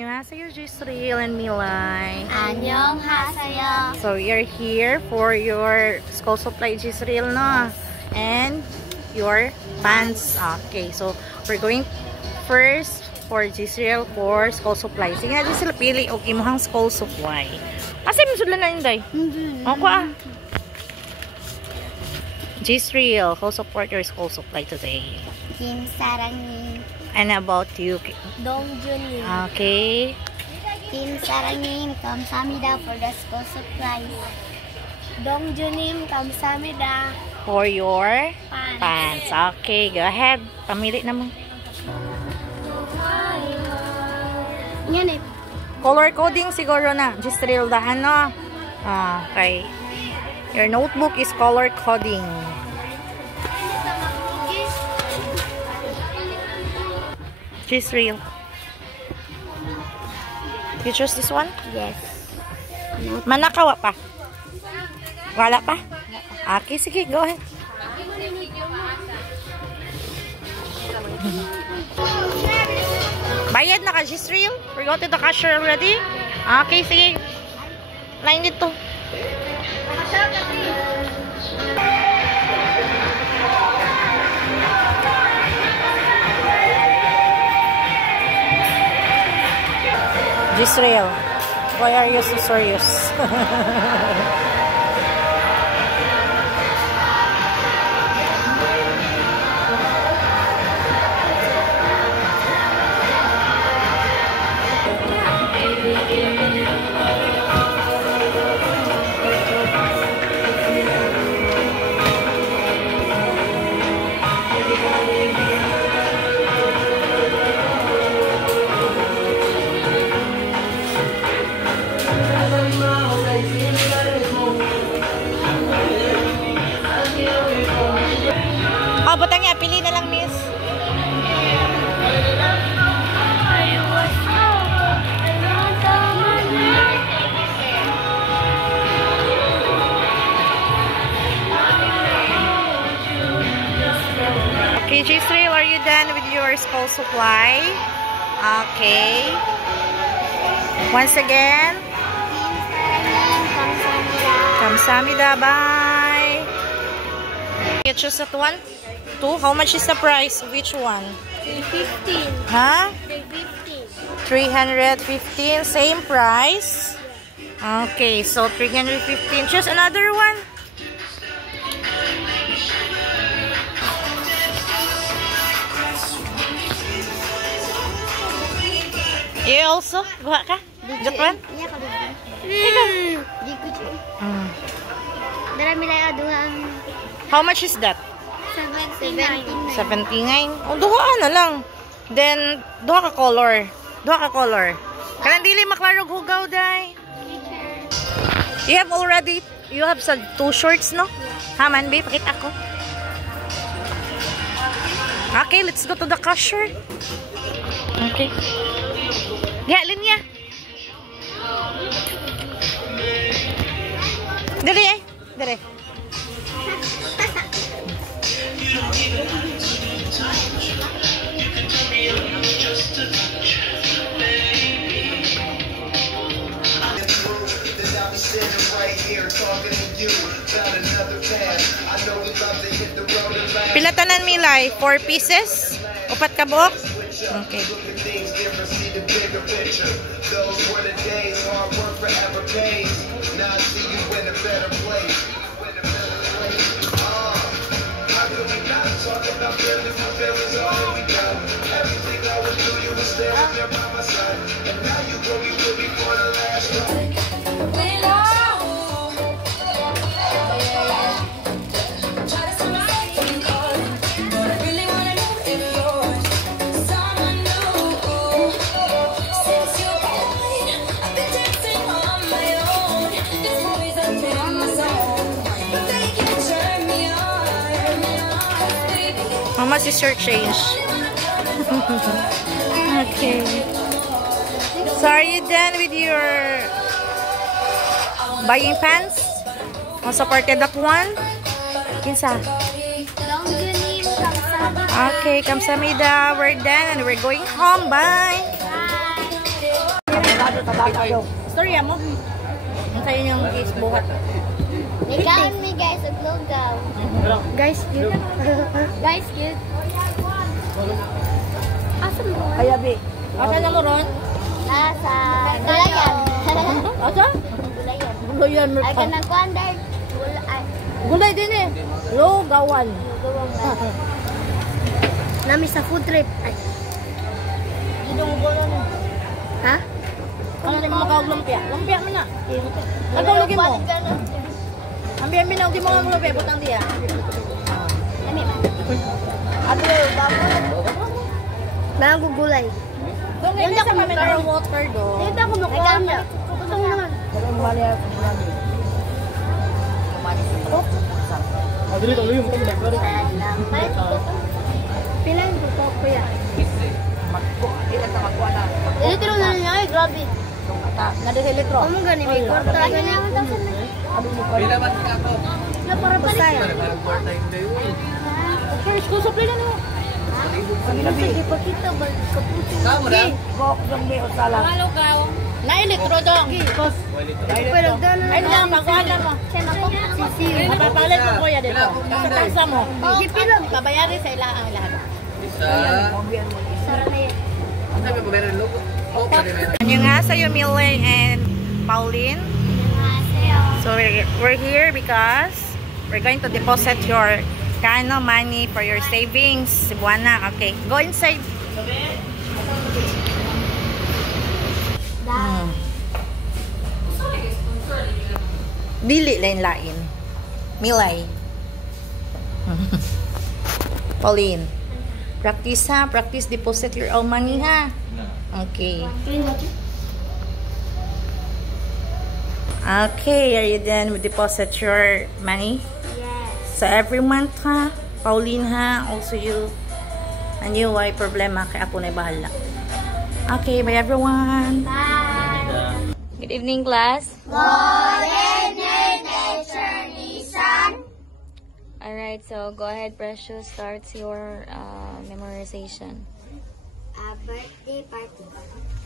안녕하세요, Jisrael and Milay. 안녕하세요. So you're here for your school supply, Jisrael, no? And your pants. Okay, so we're going first for Jisrael for school supply. Sige na, Jisrael, pili. Okay, mohang school supply. Asa mo sudlan na yun, day? Ako Jisrael, who support your school supply today? Kim Sarangin. And about you? Dongjunim. Okay. Kim Sarangin, kamsamida for the school supplies. Dongjunim, kamsamida. For your Pants. Okay, go ahead. Pamili na mo. Yan eh. Color coding siguro na. Jisrael daan, no? Okay. Your notebook is color coding. Jisrael. You choose this one? Yes. Manakawa pa? Wala pa? Okay, sige. Go ahead. Bayad na ka, Jisrael? We're going to the cashier already? Okay, sige. Line dito. Jisrael, why are you so serious? Butang nga, pili na lang, miss. Okay, Jisrael, are you done with your school supply? Okay. Once again. Kamsamida, bye. You choose that one? How much is the price? Which one? 315. Huh? 315. 315. Same price. Okay, so 315. Choose another one. You also? Guha ka? That one? Iya ka dito. Di ko siya. Darami lang aduhang. How much is that? 79. 79. Oh, duha na lang. Then, duha ka color. Duha ka color. Kanang dili maklarog hugaw, day. You have some 2 shorts, no? Ha, man, babe? Pakita ko. Okay, let's go to the cashier. Okay. Ya, linya. Dali eh. Dali. Pila tanan Milay? 4 pieces? Upat ka buok? Okay. How much is your change? Okay. So are you done with your buying pants? Supported up one? Kinsa? Dongjunim, kamsamida. Okay, kamsamida. We're done and we're going home. Bye. Bye. Storya mo. Ang sa'yo niyang case buhat. Ikaw me guys, aglugaw. Guys, cute. Guys, cute. Asa mo? Kaya, Bi. Asa na mo ron? Nasa Gulayan. Asa? Gulayan. Gulayan mo. Ay, kanang kuandar. Gulay din eh. Lugawan. Nami sa food trip. Ay. Idong gulo na. Ha? Ano na mga kaog lumpia? Lumpia mo na. Agaw lagi mo. Ambiyan binaw di mo ang lumpia. Butang diya. Nami ba? Ato, bago. Parang gugulay. Doon ngayon sa mineral water do. Dito ako makuha na. Pupunta mo naman. Pero umali ako marami. Dili to yung mga pero. Pila yung tutok ko yan. Ilan ta magkuha na. Litro na niya ay grabe. Nada sa elektro. Amo gani may kwarta gani. Pila man ka to. Na para pasaya. Part time day. First ko supply na no. Sige pakita ba kapuso. Kamo na. Bok jong di usala. Lugaw. Na elektro dong. Pero dala. Ay lang magkuhan mo. Sisi. Mapapalit mo kuya dito. Sa tansa mo. Gipilo. Babayari sa ila ang lahat. Isa. Sara na yan. Ano ba meron logo? Oh, pwede meron. Annyeonghaseyo Millie and Pauline. So we're here because we're going to deposit your Kano money for your savings. Cebuana. Okay. Go inside. Dili lain-lain. Milay. Pauline. Practice ha. Practice deposit your own money ha. Okay. Okay. Are you done with deposit your money? Yes. So every month ha. Pauline ha. Also you. And you why problema kay ako na bahala. Okay. Bye everyone. Bye. Good evening class. Alright, so go ahead, Precious. Starts your memorization. A birthday party.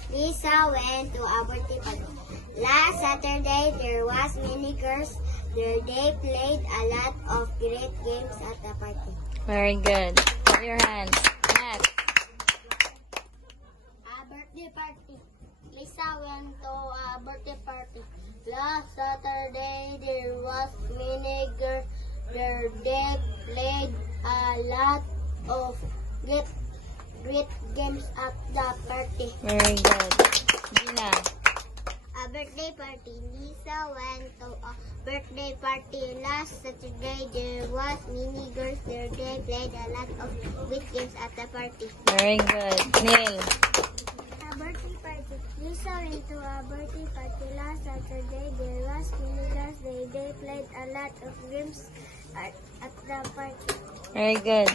Lisa went to a birthday party. Last Saturday, there was many girls. There they played a lot of great games at the party. Very good. Put your hands. Next. A birthday party. Lisa went to a birthday party. Last Saturday, there was many girls. There they played a lot of great games at the party. Very good. Gina. A birthday party. Lisa went to a birthday party. Last Saturday, there was many girls there. They played a lot of great games at the party. Very good. Neil. A birthday party. Lisa went to a birthday party. Last Saturday, there was many girls there. They played a lot of games at the party. Very good.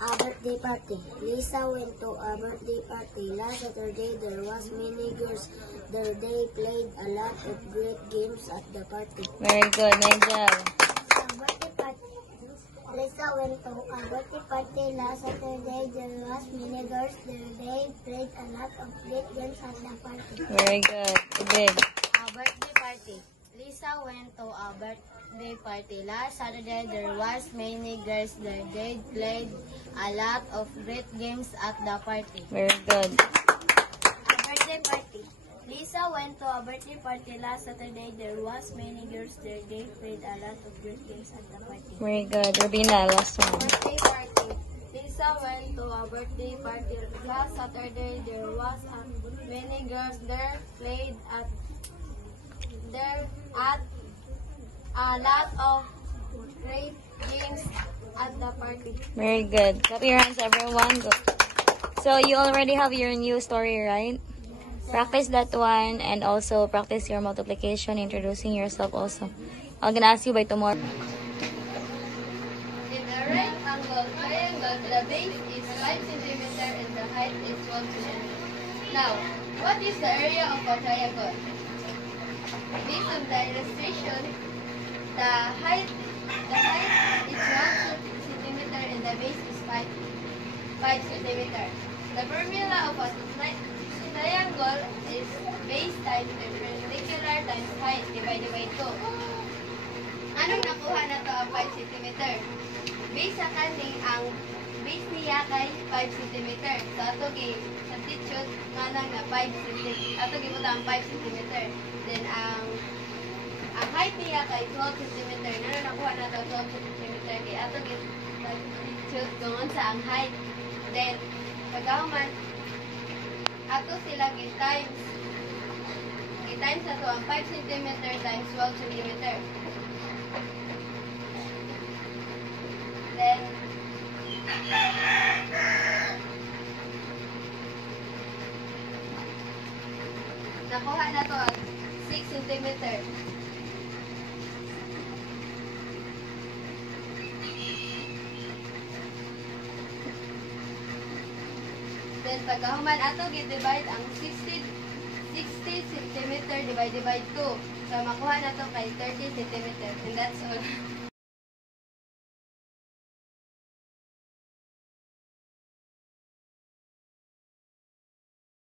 A birthday party. Lisa went to a birthday party. Last Saturday, there was many girls there. They played a lot of great games at the party. Very good. Nigel. A birthday party. Lisa went to a birthday party. Last Saturday, there was many girls there. They played a lot of great games at the party. Very good. Good. A birthday party. Lisa went to a birthday party. Last Saturday, there was many girls there. They played a lot of great games at the party. Very good. A birthday party. Lisa went to a birthday party. Last Saturday, there was many girls there. They played a lot of great games at the party. Very good. Rubina, last one. Birthday party. Lisa went to a birthday party. Last Saturday, there was many girls there. Played at a lot of great games at the party. Very good. Clap your hands, everyone. Go. So you already have your new story, right? Practice that one and also practice your multiplication, introducing yourself also. I'm gonna ask you by tomorrow. In a right angle triangle, the base is 5 cm and the height is 1 cm. Now, what is the area of a triangle? Based on the illustration, the height is 1 cm and the base is 5 cm. The formula of a triangle is base times perpendicular times height divide by 2. Anong nakuha na to ang 5 cm? Base sa kaning ang base niya kay 5 cm. So ato gi substitute kanang na 5 cm. Ato gi ang 5 cm. Then ang height niya kay 12 cm. Ano nakuha na to 12 cm kay ato gi substitute doon sa ang height. Then pagkahuman ato sila gi-times ato ang 5 cm times 12 cm. Then nakuha na to ang 6 cm. Then pagkahuman ato gi-divide ang 60 cm divided by 2. So makuha na to kay 30 cm. And that's all.